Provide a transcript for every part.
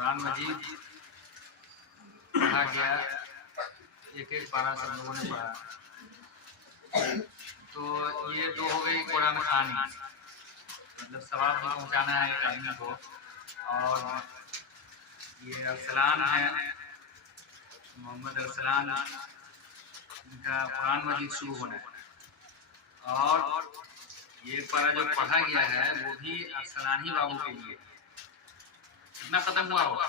कुरान मजीद पढ़ा गया, एक एक पारा सब लोगों ने पढ़ा। तो ये तो हो गई कुरान खानी, मतलब सवाब भी पहुँचाना है एक आदमी को। और ये अरसलान है, मोहम्मद अरसलान, इनका कुरान मजीद शुरू होना है। और ये पारा जो पढ़ा गया है वो भी अरसलान ही बाबू के लिए। कितना खत्म हुआ होगा?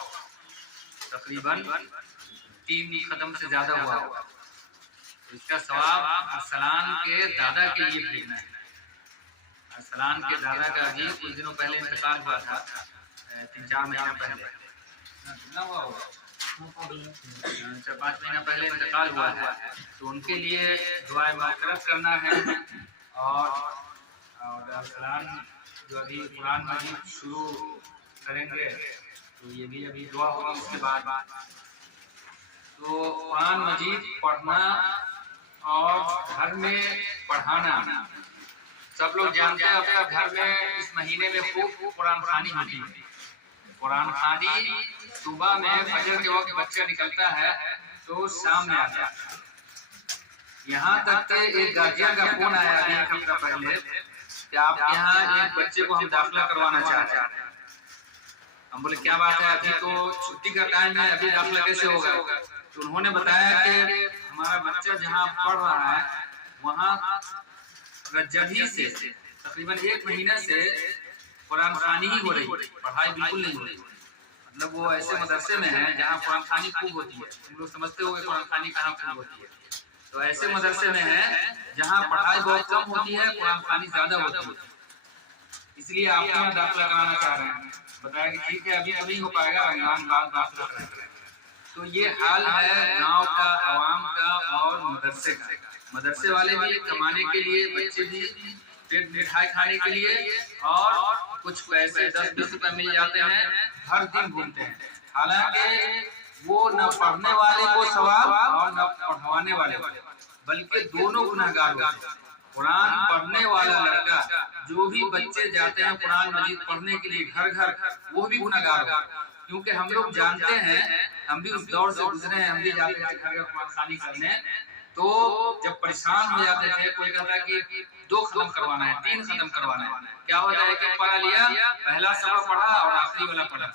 तकरीबन 3 खत्म से ज्यादा हुआ होगा। तो इसका सवाब अरसलान के दादा के लिए भेजना है। अरसलान के दादा का अभी कुछ दिनों पहले इंतकाल हुआ था, 3-4 महीना पहले। कितना हुआ होगा? 4-5 महीना पहले इंतकाल हुआ है। तो उनके लिए दुआए मग़फ़िरत करना है। और अरसलान जो अभी कुरान मजीद शुरू करेंगे तो ये भी अभी दुआ होगा उसके बाद। तो कुरान मजीद पढ़ना और घर में पढ़ाना, सब लोग जानते हैं अपने घर में इस महीने में खूब कुरान खानी होती है। कुरान खानी सुबह में फजर के वक्त बच्चा निकलता है तो शाम में आता है। यहाँ तक कि एक गार्जियन का फोन आया अभी 1 हफ्ता पहले कि आपके यहाँ एक बच्चे को हम दाखिला करवाना चाहते हैं। हम बोले क्या बात है, अभी तो छुट्टी का टाइम है, अभी दाखिला कैसे होगा? तो उन्होंने बताया कि हमारा बच्चा जहाँ पढ़ रहा है वहाँ रज्जभी से तकरीबन 1 महीने से कुरान खानी ही हो रही है, पढ़ाई बिल्कुल नहीं हो रही। मतलब वो ऐसे मदरसे में है जहाँ कुरान खानी खूब होती है। तुम लोग समझते हो कि कुरान खानी कहाँ खूब होती है। तो ऐसे मदरसे में है जहाँ पढ़ाई बहुत कम होती है, कुरान खानी ज्यादा होती है। इसलिए आप यहाँ दाखिला कराना चाह रहे हैं। बताया कि ठीक है, अभी नहीं हो पाएगा, रमजान बाद दाखिला कराएंगे। तो ये हाल है गांव का, आवाम का और मदरसे का। मदरसे वाले भी कमाने के लिए, बच्चे भी पेट मिठाई खाने के लिए, और कुछ पैसे 10-20 रुपए मिल जाते हैं, हर दिन घूमते हैं। हालांकि वो न पढ़ने वाले को सवाब और न पढ़वाने वाले, बल्कि दोनों गुनहगार होते हैं। कुरान पढ़ने वाला लड़का, जो भी बच्चे जाते हैं कुरान मजीद पढ़ने के लिए घर घर, वो भी गुनहगार होगा। क्योंकि हम लोग जानते हैं, हम भी उस दौर से गुजरे हैं, हम भी जाते थे घर घर कुरान खानी करने। तो जब परेशान हो जाते थे, कोई कहता है कि 2 खत्म करवाना है, 3 खत्म करवाना है। क्या होता है कि पढ़ा लिया, पहला सबक पढ़ा और आखिरी वाला पढ़ा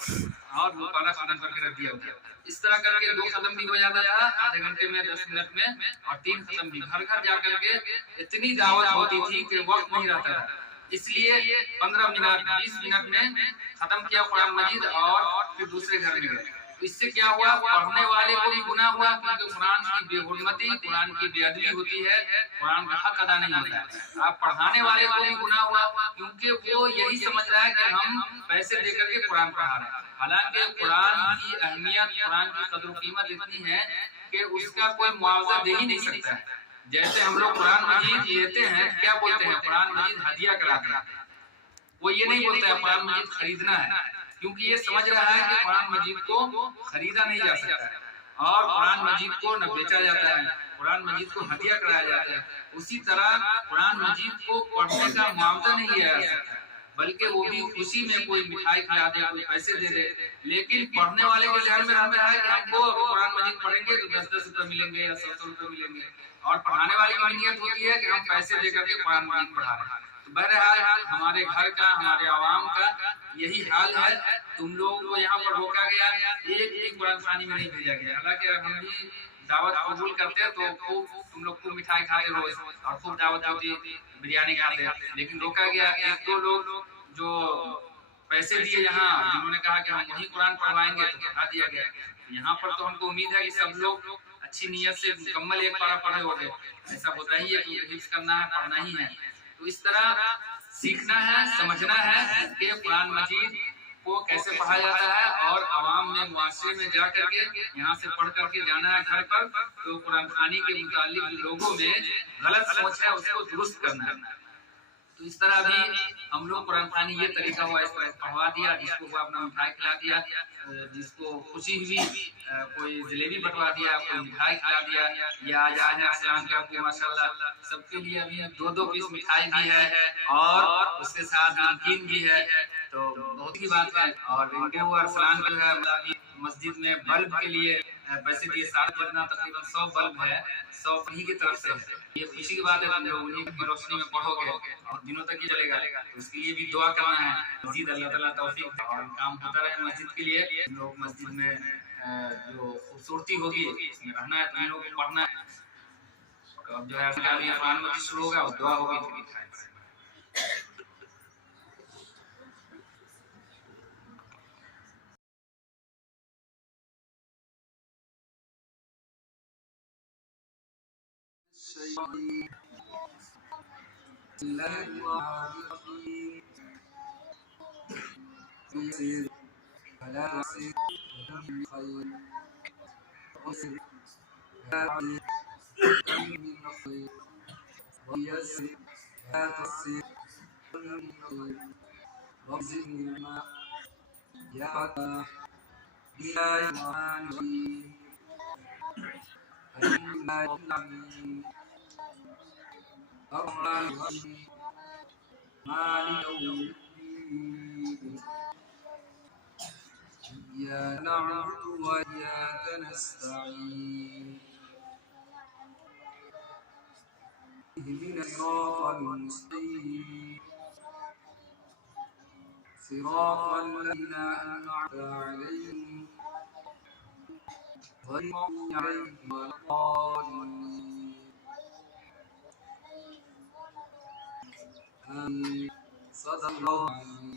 और वो पढ़ा खत्म करके रख दिया होता है। इस तरह करके 2 खत्म भी हो जाता था आधे घंटे में, 10 मिनट में, और 3 खत्म भी। घर घर जाकर के इतनी दावत होती थी कि वक्त नहीं रहता था। इसलिए 15 मिनट 20 मिनट में खत्म किया कुरान मजीद और फिर दूसरे घर में गए। इससे क्या हुआ? पढ़ने वाले को भी गुनाह हुआ, क्योंकि कुरान की बेहुरमती, कुरान की बेअदबी होती है, कुरान का हक अदा नहीं होता है। आप पढ़ाने वाले को भी गुनाह हुआ, क्योंकि वो यही समझ रहा है कि हम पैसे देकर के कुरान पढ़ा रहे हैं। हालांकि कुरान की अहमियत, कुरान की कदर कीमत इतनी है कि उसका कोई मुआवजा दे ही नहीं सकता है। जैसे हम लोग कुरान मजीद लेते हैं, क्या बोलते हैं? कुरान मजीद हदिया कराते हैं। वो ये नहीं बोलता है कुरान मजीद खरीदना है, क्योंकि ये समझ रहा है कि कुरान मजीद को खरीदा नहीं जा सकता है और कुरान मजीद को न बेचा जाता है, कुरान मजीद को हदिया कराया जाता है। उसी तरह कुरान मजीद को पढ़ने का मुआवजा नहीं लिया जा सकता, बल्कि वो भी खुशी में कोई मिठाई खिला दे, कोई पैसे दे दे। लेकिन पढ़ने वाले के ध्यान में रहता है कि हमको कुरान मजीद पढ़ेंगे तो 10-10 रुपए मिलेंगे या 100 रुपए मिलेंगे, और पढ़ाने वाले की नीयत होती है कि हम पैसे दे करके कुरान मजीद पढ़ा रहे हैं। तो बहरहाल हमारे घर का, हमारे आवाम का यही हाल है। तुम लोगों को यहाँ पर रोका गया, एक भी कुरान खानी में नहीं भेजा गया। हालांकि हम भी दावत कबूल करते हैं तो खूब तुम लोग खूब मिठाई खाते रोज और खूब दावत होती, बिरयानी खाते, लेकिन रोका गया। 1-2 लोग जो पैसे दिए यहाँ, जिन्होंने कहा कि हम वही कुरान पढ़वाएंगे, तो बढ़ा दिया गया। यहाँ पर तो हमको उम्मीद है कि सब लोग अच्छी नीयत से मुकम्मल एक पारा पढ़े होंगे। ऐसा होता ही है, क्योंकि हिफ्ज़ करना है, पढ़ना ही है। तो इस तरह सीखना है, समझना है कि कुरान मजीद को कैसे पढ़ा जाता है, और आवाम में, मुआशरे में जा करके यहाँ से पढ़ करके जाना है घर पर। तो कुरान खानी के मुतालिक लोगों में गलत सोच है उसको दुरुस्त करना है। تو اس طرح بھی ہم لوگ قرآن خوانی یہ طریقہ ہوا، اس طرح پڑھوا دیا، جس کو وہ اپنا مٹھائی کھلا دیا، جس کو خوشی ہوئی کوئی جلیبی بٹوا دیا، کوئی مٹھائی کھلا دیا، یا آج اسلام کے ابو ماشاء اللہ سب کے لیے ابھی 2 پیس مٹھائی بھی ہے اور اس کے ساتھ نمکین بھی ہے، تو بہت کی بات ہے۔ اور ابو ارسلان جو ہے مسجد میں بلب کے لیے پیسے دیے، 7 جتنا تقریباً 100 بلب ہے، 100 انہیں کی طرف سے ہے۔ یہ خوشی کی بات ہے، تم لوگ انہیں کی روشنی میں پڑھو گے اور دنوں تک یہ چلے گا، تو اس کے لیے بھی دعا کرنا ہے، مزید اللہ تعالیٰ توفیق اور کام ہوتا رہے مسجد کے لیے۔ لوگ مسجد میں جو خوبصورتی ہوگی اس میں رہنا ہے، تم لوگوں کو پڑھنا ہے۔ تو اب جو ہے قرآن مجید شروع ہوگا اور دعا ہوگی۔ إياك نعبد وإياك نستعين اهدنا الصراط المستقيم صراط الذين أنعمت عليهم غير المغضوب عليهم ولا الضالين آمين صدق الله العظيم